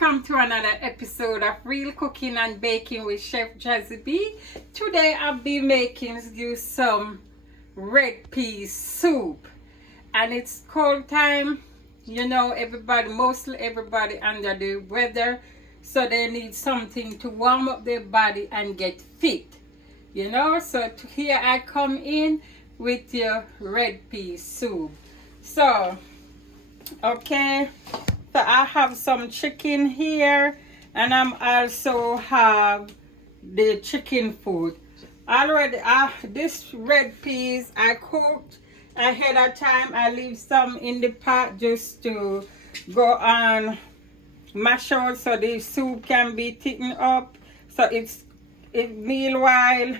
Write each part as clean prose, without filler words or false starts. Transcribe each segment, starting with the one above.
welcome to another episode of Real Cooking and Baking with Chef Jazzy B. Today I'll be making you some red pea soup, and it's cold time. You know, mostly everybody under the weather, so they need something to warm up their body and get fit. You know, so here I come in with your red pea soup. So, okay. So I have some chicken here, and I'm also have the chicken food. Already, this red peas I cooked ahead of time. I leave some in the pot just to go on mash out so the soup can be thickened up. So meanwhile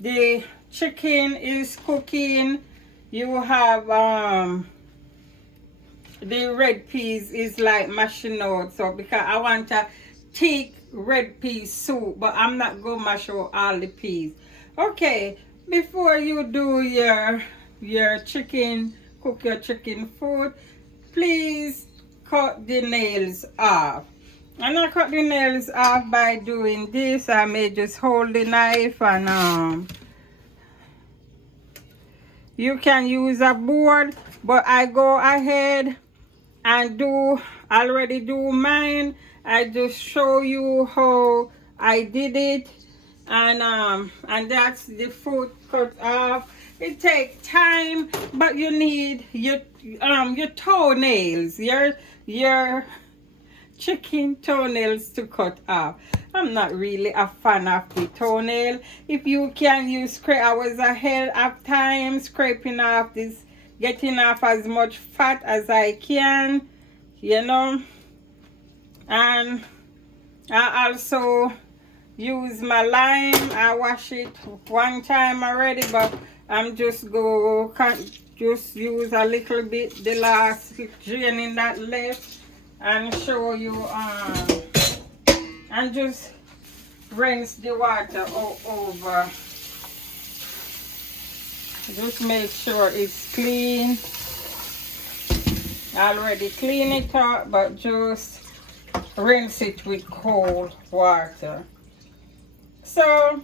the chicken is cooking, you have the red peas is like mashing out. So because I want a thick red pea soup, but I'm not going to mash out all the peas. Okay, before you do your chicken, cook your chicken food, please cut the nails off. And I cut the nails off by doing this. I may just hold the knife, and you can use a board, but I go ahead and already do mine. I just show you how I did it, and that's the foot cut off. It takes time, but you need your toenails, your chicken toenails to cut off. I'm not really a fan of the toenail. If you can use I was ahead of time scraping off this, getting off as much fat as I can, you know. And I also use my lime. I wash it one time already, but I'm just use a little bit, the last draining that left, and show you and just rinse the water all over. Just make sure it's clean. I already clean it up, but just rinse it with cold water. So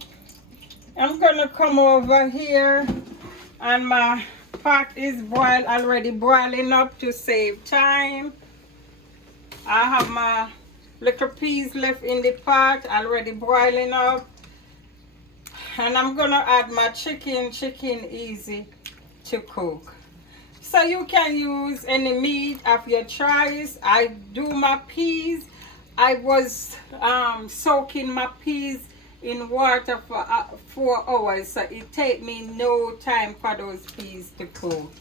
I'm gonna come over here, and my pot is already boiling up to save time. I have my little peas left in the pot already boiling up, and I'm gonna add my chicken easy to cook. So you can use any meat of your choice. I do my peas. I was soaking my peas in water for 4 hours, so it take me no time for those peas to cook.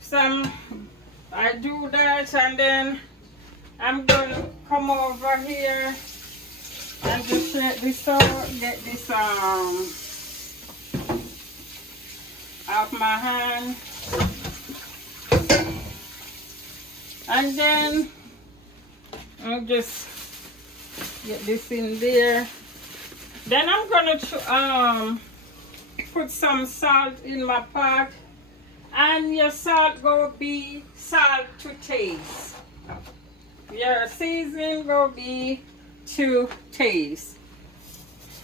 So I do that, and then I'm gonna come over here and just shake this out, get this off my hand, and then I'll just get this in there. Then I'm gonna put some salt in my pot, and your salt go be salt to taste. Your seasoning will be to taste.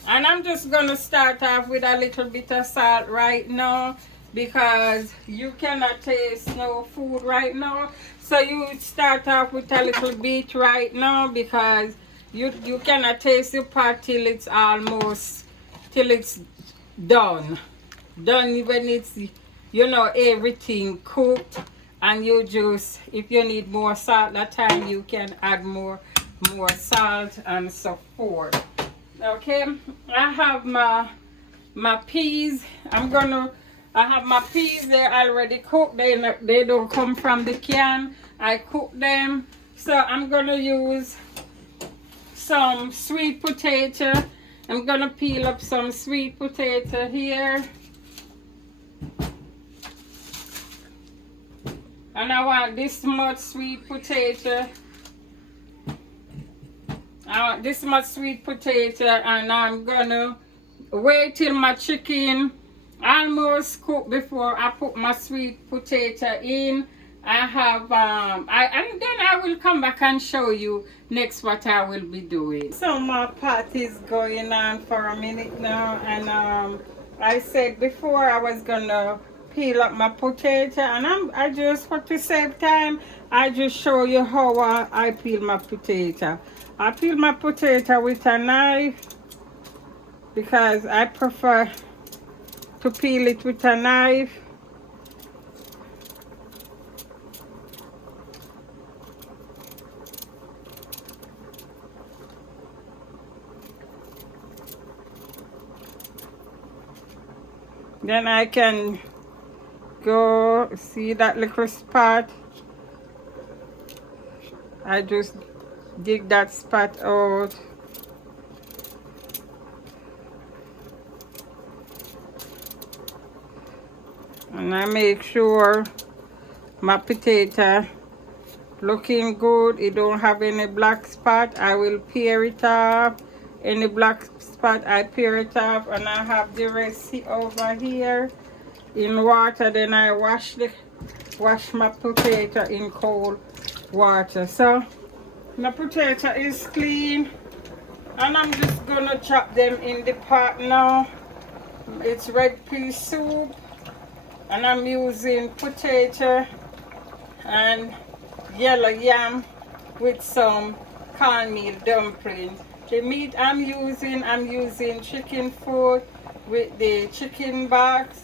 And I'm just gonna start off with a little bit of salt right now, because you cannot taste no food right now. So you start off with a little bit right now, because you cannot taste the pot till it's done when it's, you know, everything cooked. And you just, if you need more salt that time, you can add more salt and so forth. Okay, I have my peas. I have my peas. They're already cooked. They don't come from the can. I cook them. So I'm gonna use some sweet potato. I'm gonna peel up some sweet potato here. And I want this much sweet potato. I want this much sweet potato, and I'm gonna wait till my chicken almost cooked before I put my sweet potato in. I have and then I will come back and show you next what I will be doing. So my pot is going on for a minute now, and I said before I was gonna peel up my potato, and I just, for to save time, I just show you how I peel my potato. I peel my potato with a knife because I prefer to peel it with a knife. Then I can go see that little spot. I just dig that spot out. And I make sure my potato looking good. It don't have any black spot. I will peel it off. Any black spot, I peel it off. And I have the rest over here in water. Then I wash my potato in cold water. So my potato is clean, and I'm just gonna chop them in the pot now. It's red pea soup, and I'm using potato and yellow yam with some cornmeal dumpling. The meat I'm using chicken foot with the chicken box.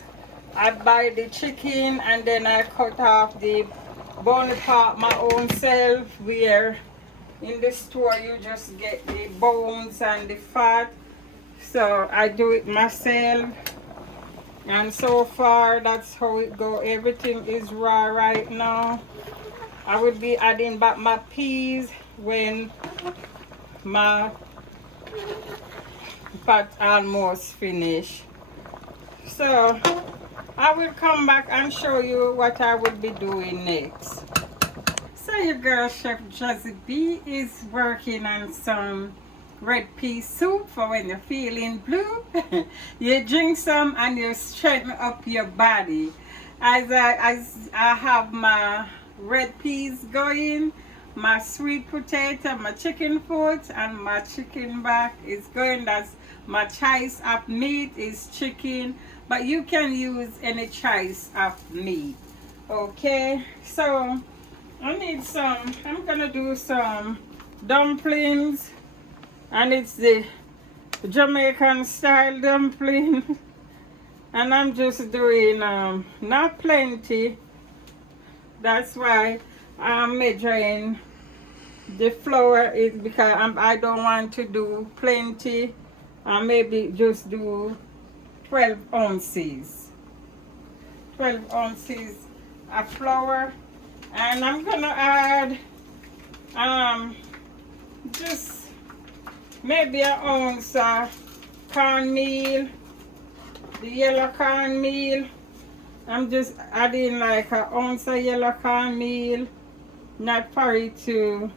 I buy the chicken and then I cut off the bone part my own self, where in the store you just get the bones and the fat. So I do it myself, and so far that's how it go. Everything is raw right now. I will be adding back my peas when my pot almost finished. So I will come back and show you what I will be doing next. So your girl Chef Jazzy B is working on some red pea soup for when you're feeling blue. You drink some and you straighten up your body. As I have my red peas going, my sweet potato, my chicken foot, and my chicken back is going. That's my choice of meat is chicken, but you can use any choice of meat. Okay, so I need some, I'm gonna do some dumplings, and it's the Jamaican style dumpling. And I'm just doing not plenty. That's why I'm measuring the flour, is because I don't want to do plenty. I maybe just do 12 ounces. 12 ounces of flour. And I'm gonna add just maybe an ounce of cornmeal, the yellow cornmeal. I'm just adding like an ounce of yellow cornmeal, not for it to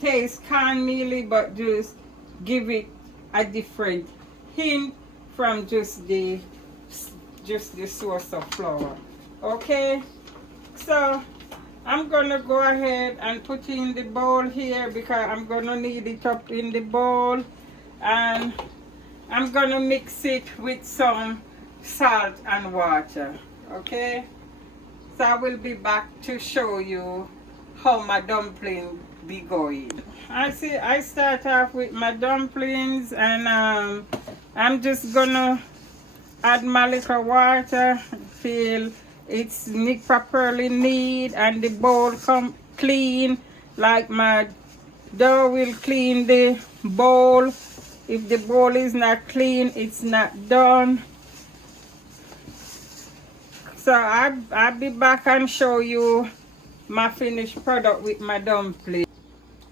taste cornmealy, but just give it a different hint from just the source of flour. Okay, so I'm gonna go ahead and put in the bowl here because I'm gonna need it up in the bowl, and I'm gonna mix it with some salt and water. Okay, so I will be back to show you how my dumpling be going. I start off with my dumplings, and I'm just gonna add my little water till it's properly knead and the bowl come clean. Like my dough will clean the bowl. If the bowl is not clean, it's not done. So I'll be back and show you my finished product with my dumpling.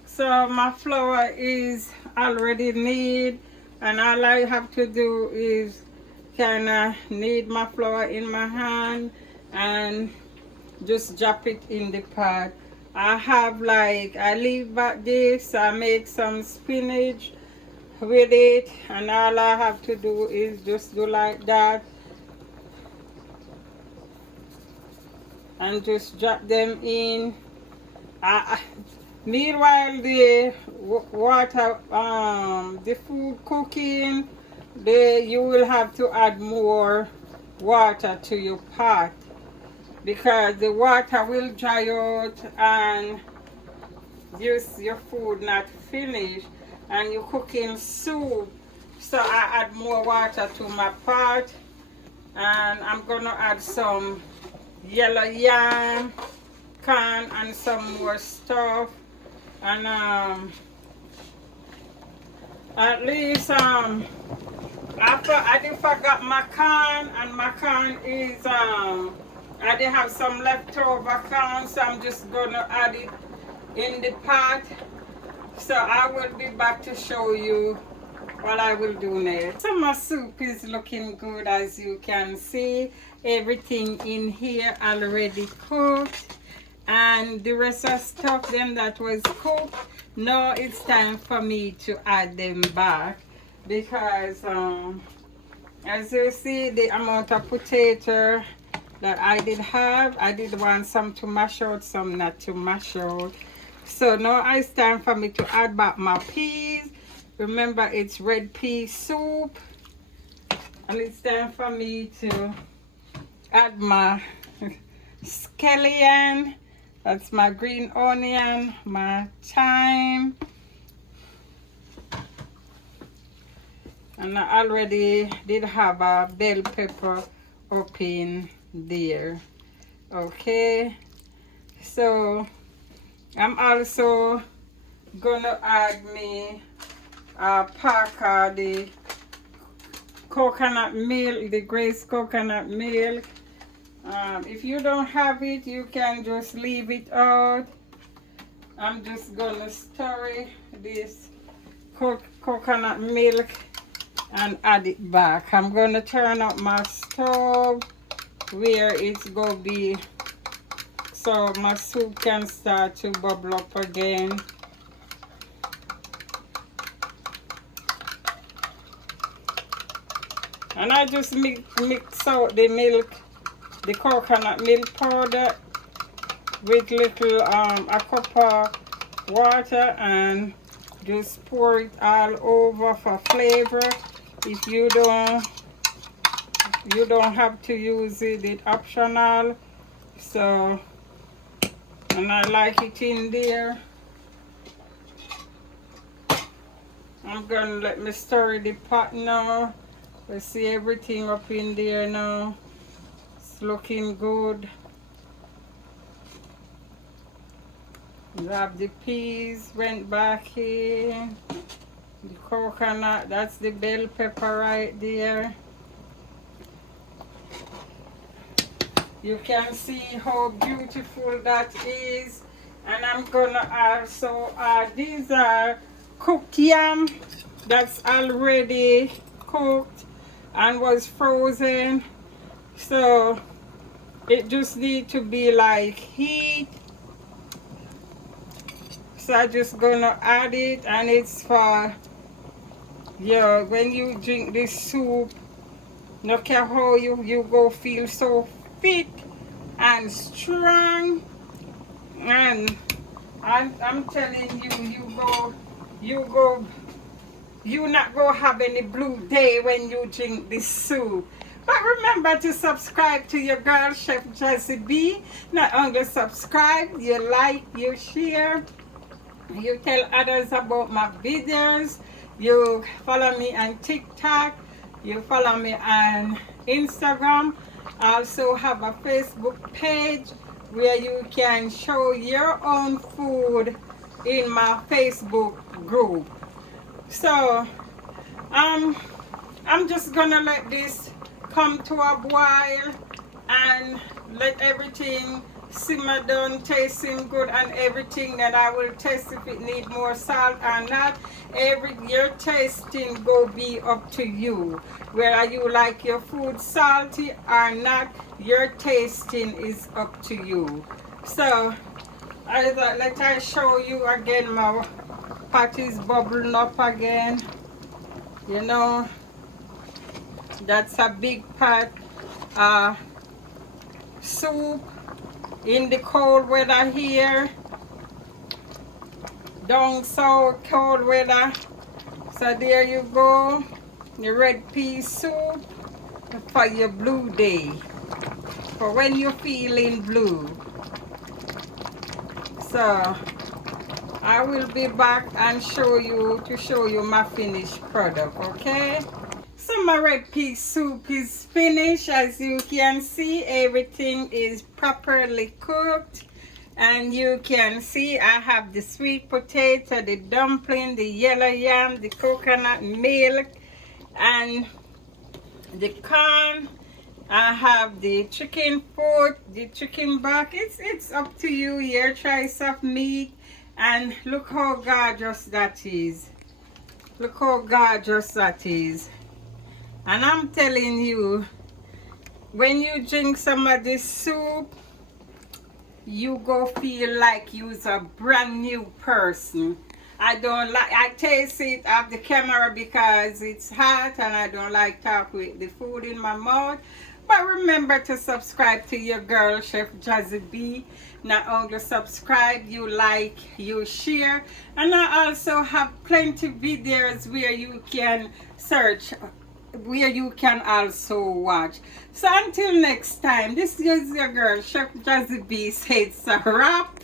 So my flour is already kneaded, and all I have to do is kind of knead my flour in my hand and just drop it in the pot. I have I leave back this, I make some spinach with it, and all I have to do is just do like that and just drop them in. Meanwhile, the water, the food cooking, you will have to add more water to your pot because the water will dry out and your food not finished, and you're cooking soup. So I add more water to my pot, and I'm gonna add some yellow yam, corn, and some more stuff. And at least after I did forgot my corn, and my corn is I did have some leftover corn, so I'm just gonna add it in the pot. So I will be back to show you what I will do next. So my soup is looking good, as you can see. Everything in here already cooked, and the rest of stuff them that was cooked, now it's time for me to add them back because as you see, the amount of potato that I did have, I did want some to mash out, some not to mash out. So now it's time for me to add back my peas. Remember, it's red pea soup, and it's time for me to add my scallion. That's my green onion, my thyme, and I already did have a bell pepper up in there. Okay, so I'm also gonna add me Parker, the coconut milk, the Grace coconut milk. If you don't have it, you can just leave it out. I'm just gonna stir this coconut milk and add it back. I'm gonna turn up my stove where it's gonna be so my soup can start to bubble up again. And I just mix out the milk, the coconut milk powder with little a cup of water, and just pour it all over for flavor. If you don't have to use it, it's optional. So, and I like it in there. I'm gonna let me stir the pot now. Let's see everything up in there now. It's looking good. You have the peas went back in. The coconut, that's the bell pepper right there. You can see how beautiful that is. And I'm gonna also add, these are cooked yam that's already cooked and was frozen, so it just need to be like heat. So I just gonna add it, and it's for, yeah, when you drink this soup, no care how you go feel so fit and strong. And I'm telling you, you not gonna have any blue day when you drink this soup. But remember to subscribe to your girl, Chef Jazzy B. Not only subscribe, you like, you share, you tell others about my videos, you follow me on TikTok, you follow me on Instagram. I also have a Facebook page where you can show your own food in my Facebook group. So I'm just gonna let this come to a boil and let everything simmer down, tasting good and everything. That I will taste if it need more salt or not. Your tasting go be up to you. Whether you like your food salty or not, your tasting is up to you. So I thought let I show you again. My pot is bubbling up again. You know, that's a big pot soup in the cold weather here. Down south, cold weather. So there you go. The red pea soup for your blue day. For when you're feeling blue. So I will be back and show you my finished product, okay? So my red pea soup is finished. As you can see, everything is properly cooked. And you can see I have the sweet potato, the dumpling, the yellow yam, the coconut milk, and the corn. I have the chicken foot, the chicken back. It's up to you. Your choice of meat. And look how gorgeous that is. Look how gorgeous that is. And I'm telling you, when you drink some of this soup, you go feel like you's a brand new person. I taste it off the camera because it's hot and I don't like talk with the food in my mouth. But remember to subscribe to your girl, Chef Jazzy B. Not only subscribe, you like, you share. And I also have plenty videos where you can search, where you can also watch. So until next time, this is your girl, Chef Jazzy B. Says it's a wrap.